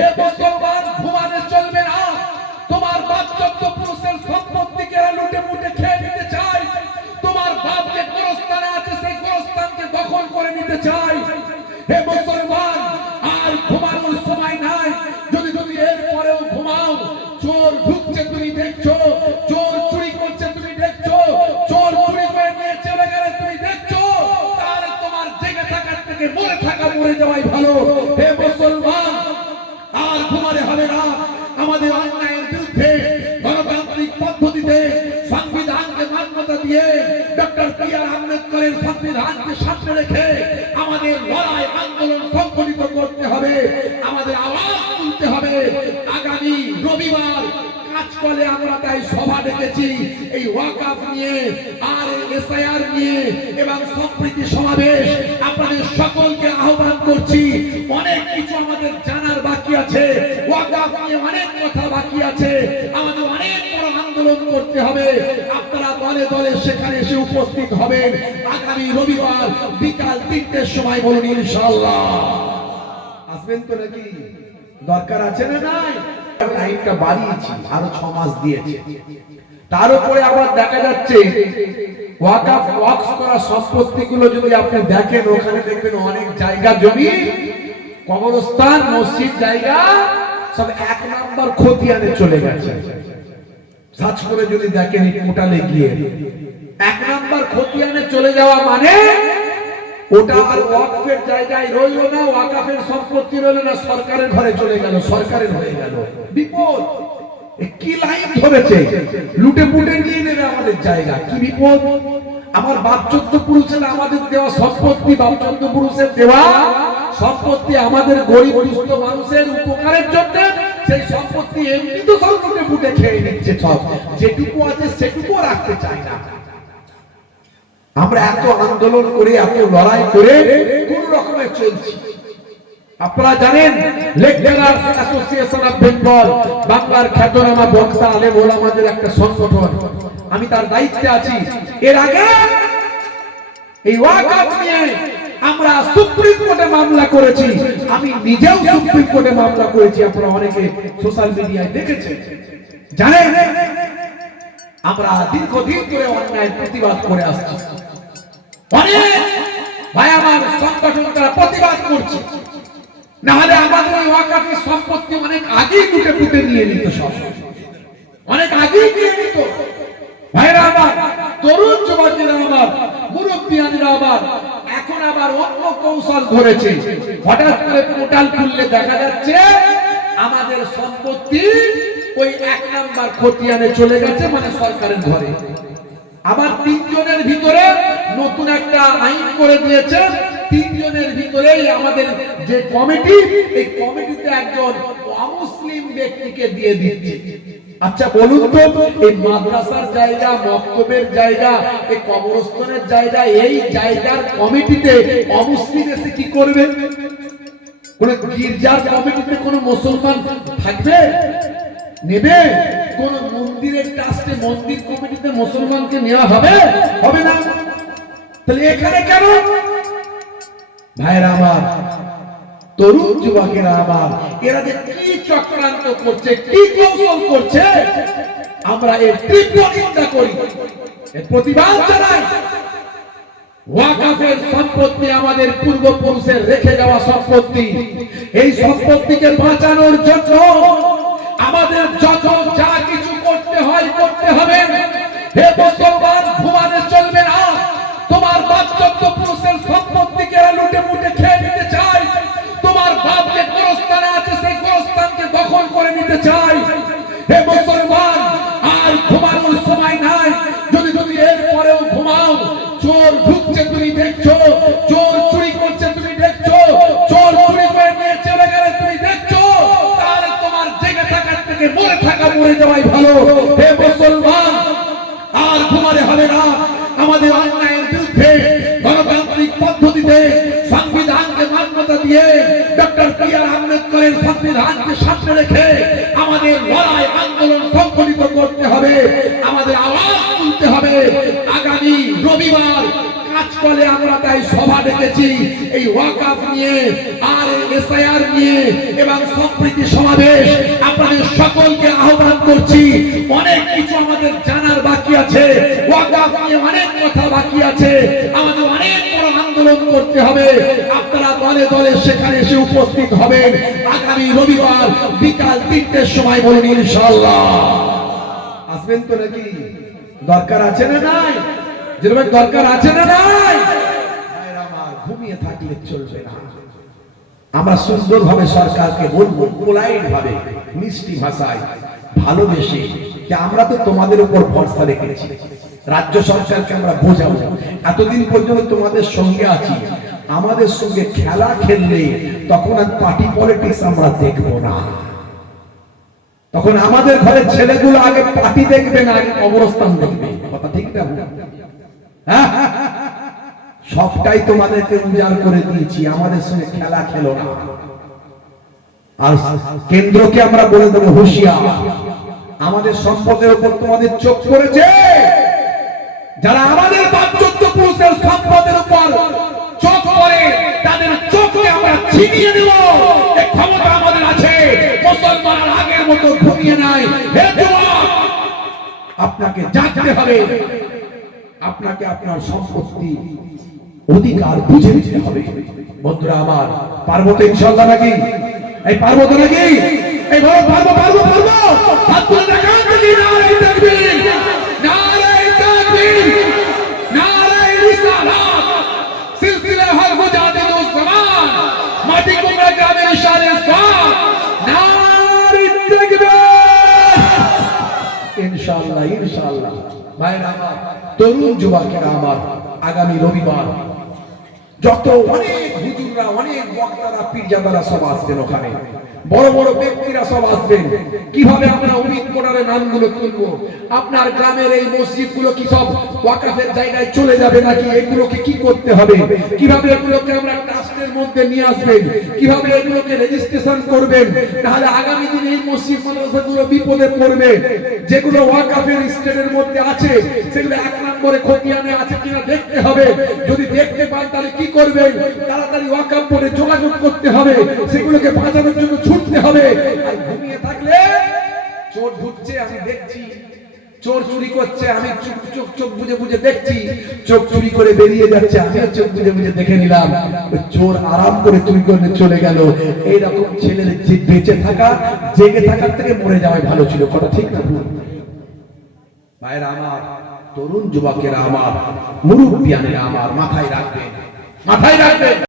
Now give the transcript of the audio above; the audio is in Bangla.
হে মুসলমান, ঘুমালে চলবে না। তোমার বাপ চোদ্দ পুরুষের সম্পত্তিকে লুটে মুটে খেয়ে নিতে চায়। তোমার বাপ যে গোরস্থানে আছে সেই গোরস্থানকে দখল করে নিতে চায়। হে মুসলমান, আর ঘুমানোর সময় নাই। যদি তুমি এর পরেও ঘুমাও, চোর ঢুকছে তুমি দেখছো, চোর চুরি করছে তুমি দেখছো, চোর চুরি করে নিয়ে চলে গেলে তুমি দেখছো, তাহলে তোমার জেগে থাকার থেকে মরে থাকা, মরে যাওয়াই ভালো। হে মুসলমান, আর ঘুমালে হবে না। আমাদের অন্যায়ের বিরুদ্ধে গণতান্ত্রিক পদ্ধতিতে সংবিধানকে মান্যতা দিয়ে ডক্টর বি.আর. আম্বেদকরের সংবিধানকে সামনে রেখে আমাদের লড়াই আন্দোলন সংগঠিত করতে হবে, আমাদের আওয়াজ তুলতে হবে। আগামী রবিবার কাজকলে আমরা তাই সভা ডেকেছি এই ওয়াকফ নিয়ে আর এসআইআর নিয়ে এবং সম্প্রীতি সমাবেশ। আপনাদের সকলকে আহ্বান করছি, অনেক কিছু আমাদের জানার বাকি আছে, ওয়াকফ নিয়ে অনেক কথা বাকি আছে, আমাদের অনেক বড় আন্দোলন করতে হবে। আপনারা দলে দলে সেখানে এসে উপস্থিত হবেন আগামী রবিবার বিকাল 3টের সময়। বলুন ইনশাআল্লাহ। আসবেন তো নাকি? দরকার আছে না নাই? টাইমটা বাড়িয়েছি, আরো 6 মাস দিয়েছে। তার উপরে আবার দেখা যাচ্ছে ওয়াকফ করা সম্পত্তিগুলো যদি আপনি দেখেন, ওখানে দেখবেন অনেক জায়গা জমি, কবরস্থান, মসজিদ জায়গা সব 1 নম্বর খতিয়ানে চলে গেছে। সার্চ করে যদি দেখেন পোর্টালে গিয়ে, 1 নম্বর খতিয়ানে চলে যাওয়া মানে ওটা আর ওয়াকফের জায়গায় রইল না, ওয়াকফের সম্পত্তি রইল না, সরকারের ঘরে চলে গেল, সরকারের হয়ে গেল। বিপদ! কি লাইন ধরেছে, লুটে পুটে নিয়ে নেবে আমাদের জায়গা। কি বিপদ! আমার বাপ চোদ্দ পুরুষের আমাদের দেওয়া সম্পত্তি, বাপ চোদ্দ পুরুষের দেওয়া সম্পত্তি আমাদের গরিব দুস্থ মানুষের উপকারের জন্য, সেই সম্পত্তি এমনি তো সব লুটে পুটে খেয়ে নিচ্ছে। সব যেটুকু আছে সেটুকু রাখতে চায় না। আমরা এত আন্দোলন করে, এত লড়াই করে কোন রকমে চলছি। আপনারা জানেন লেকচারার্স অ্যাসোসিয়েশন অফ বেঙ্গল, বাংলার খ্যাতনামা বক্তা আলেম ওলামাদের একটা সংগঠন, আমি তার দায়িত্বে আছি। এর আগে এই ওয়াকফ নিয়ে আমরা সুপ্রিম কোর্টে মামলা করেছি, আমি নিজেও সুপ্রিম কোর্টে মামলা করেছি। আপনারা অনেকে সোশ্যাল মিডিয়ায় দেখেছেন, জানেন। আমরা দীর্ঘদিন ধরে অন্যায় প্রতিবাদ করে আসছি। অনেক ভাই আমার সংগঠন তারা প্রতিবাদ করছে, না হলে আমাদের ওই ওয়াকফের সম্পত্তি অনেক আগেই লুটে পুটে নিয়ে নিত, সব অনেক আগেই নিয়ে নিত। ভাইরা আমার, তরুণ যুবকেরা আমার, মুরব্বিয়ানেরা আমার, এখন আবার অন্য কৌশল ধরেছে। হঠাৎ করে পোর্টাল খুললে দেখা যাচ্ছে আমাদের সম্পত্তি ওই 1 নম্বর খতিয়ানে চলে গেছে, মানে সরকারের ঘরে। আবার 3 জনের ভিতরে নতুন একটা আইন করে দিয়েছে, 3 জনের ভিতরেই আমাদের যে কমিটি, এই কমিটিতে একজন অমুসলিম ব্যক্তিকে দিয়ে দিচ্ছে। আচ্ছা বলুন তো, এই মাদ্রাসার জায়গা, মক্তবের জায়গা, এই কবরস্থানের জায়গা, এই জায়গার কমিটিতে অমুসলিম এসে কি করবে? কোন গির্জার কমিটিতে কোন মুসলমান থাকবে? নেবে? কোন মন্দিরের ট্রাস্টে, মন্দির কমিটিতে মুসলমানকে নেওয়া হবে? হবে না। তাহলে এখানে কেন? ভাইরা আমার, তরুণ যুবকেরা আমার, এরা যে কি চক্রান্ত করছে, কি কৌশল করছে, আমরা এর তীব্র নিন্দা করি, এর প্রতিবাদ জানাই। ওয়াকফের সম্পত্তি আমাদের পূর্বপুরুষের রেখে যাওয়া সম্পত্তি। এই সম্পত্তিকে বাঁচানোর জন্য আমাদের যত যা কিছু করতে হয় করতে হবে। হে মুসলমান, ঘুমালে চলবে না। তোমার বাপ চোদ্দ পুরুষের সম্পত্তিকে লুটে মুটে খেয়ে নিতে চায়। তোমার বাপ যে গোরস্থানে আছে সেই গোরস্থানকে দখল করে নিতে চায়। হে মুসলমান, আর ঘুমানোর সময় নাই। যদি তুমি এর পরেও ঘুমাও, চোর ঢুকছে তুমি দেখছো, চোর চুরি করছে তুমি দেখছো, চোর চুরি করে নিয়ে চলে গেলে তুমি দেখছো, তাহলে তোমার জেগে থাকার থেকে মরে থাকা, মরে যাওয়াই ভালো। হে মুসলমান, আর ঘুমালে হবে না। আমাদের অন্যায়ের বিরুদ্ধে গণতান্ত্রিক পদ্ধতিতে সংবিধানকে মান্যতা দিয়ে ডক্টর বি.আর. আম্বেদকরের সংবিধানকে সামনে রেখে আমাদের লড়াই আন্দোলন সংগঠিত করতে হবে, আমাদের আওয়াজ তুলতে হবে। আগামী রবিবার কাজকলে আমরা তাই সভা ডেকে দেখেছি এই ওয়াকফ নিয়ে আর এসআইআর নিয়ে এবং সম্প্রীতি সমাবেশ আপনাদের সকলকে আহ্বান করছি। অনেক কিছু আমাদের জানার বাকি আছে, ওয়াকফ নিয়ে অনেক কথা বাকি আছে, আমাদের অনেক বড় আন্দোলন করতে হবে। আপনারা দলে দলে সেখানে এসে উপস্থিত হবেন আগামী রবিবার বিকাল 3টের সময়, বলুন ইনশাআল্লাহ। আসবেন তো নাকি? দরকার আছে না নাই? যেরকম দরকার আছে না নাই? আমার ঘুমিয়ে থাকলে চলবে না। আমরা সুন্দরভাবে সরকারকে বলবো, পোলাইট ভাবে, মিষ্টি ভাষায়, ভালোবেসে, যে আমরা তো তোমাদের উপর ভরসা রেখেছি। রাজ্য সরকারকে আমরা বোঝাবো, এতদিন পর্যন্ত তোমাদের সঙ্গে আছি, আমাদের সঙ্গে খেলা খেললে তখন আর পার্টি পলিটিক্স আমরা দেখবো না। তখন আমাদের ঘরের ছেলেগুলো আগে পার্টি দেখবে না, আগে অবস্থান দেখবে। কথা ঠিক না? হ্যাঁ, সবটাই তোমাদেরকে উজাড় করে দিয়েছি, আমাদের সঙ্গে খেলা খেলো না। আর কেন্দ্রকে আমরা বলে দেবো হুঁশিয়ার, আমাদের সম্পদের উপর তোমাদের চোখ পড়েছে। যারা আমাদের বাপচোদ্দ পুরুষের সম্পদের উপর চোখ পড়ে, তাদের চোখকে আমরা ছিনিয়ে দেব। এই ক্ষমতা আমাদের আছে। মুসলমান আগের মতো ঘুমিয়ে নাই। হে যুবক, আপনাকে জাগতে হবে, আপনাকে আপনার সম্পত্তি অধিকার বুঝে নিতে হবে। বন্ধুরা আমার, পারবো তো ইনশাআল্লাহ নাকি? এই পারবো তো নাকি? এই বড় পারবো পারবো পারবো। হাত তুলে দেখান যদি নারে তাকবীর, নারে তাকবীর, নারে রিসালাত, সিলসিলা হল মুজাহিদুস জামান, মাটি কুমড়া গ্রামের ইশারে সাথ, নারে তাকবীর। ইনশাআল্লাহ ইনশাআল্লাহ। ভাইরা আমার, তরুণ যুবকেরা আমার, আগামী রবিবার যত অনেক হুজুররা, অনেক বক্তারা, পীরজাদারা সব আসবেন, ওখানে বড় বড় ব্যক্তিরা সব আসবেন। কিভাবে আমরা উমিদ কোটারের নামগুলো তুলবো? আপনার গ্রামের এই মসজিদগুলো কি সব ওয়াকফের জায়গায় চলে যাবে নাকি? এগুলোকে কি করতে হবে? কিভাবে এগুলোকে আমরা ট্রাস্টের মধ্যে নিয়ে আসবেন? কিভাবে এগুলোকে রেজিস্ট্রেশন করবেন? তাহলে আগামী দিনে এই মসজিদ মাদ্রাসাগুলো বিপদে পড়বে। যেগুলো ওয়াকফের স্টেটের মধ্যে আছে সেগুলো 1 নম্বরে খতিয়ানে আছে কিনা দেখতে হবে। যদি দেখতে পান তাহলে কি করবেন? তাড়াতাড়ি ওয়াকফ বোর্ডে যোগাযোগ করতে হবে, সেগুলোকে বাঁচানোর জন্য ছুটতে হবে। আর ঘুমিয়ে থাকলে চোর ঢুকছে, আমি দেখছি, চোর চুরি করছে, আমি চোখ বুঝে বুঝে দেখছি, চোখ চুরি করে বেরিয়ে যাচ্ছে, আমিও চোখ বুঝে বুঝে দেখে নিলাম, চোর আরাম করে চুরি করে চলে গেল। এইরকম ছেলের বেঁচে থাকা, জেগে থাকার থেকে মরে যাওয়াই ভালো ছিল। কথা ঠিক না? ভাইরা আমার, তরুণ যুবকেরা আমার, মুরব্বিয়ানেরা আমার, মাথায় রাখবেন, মাথায় রাখবেন।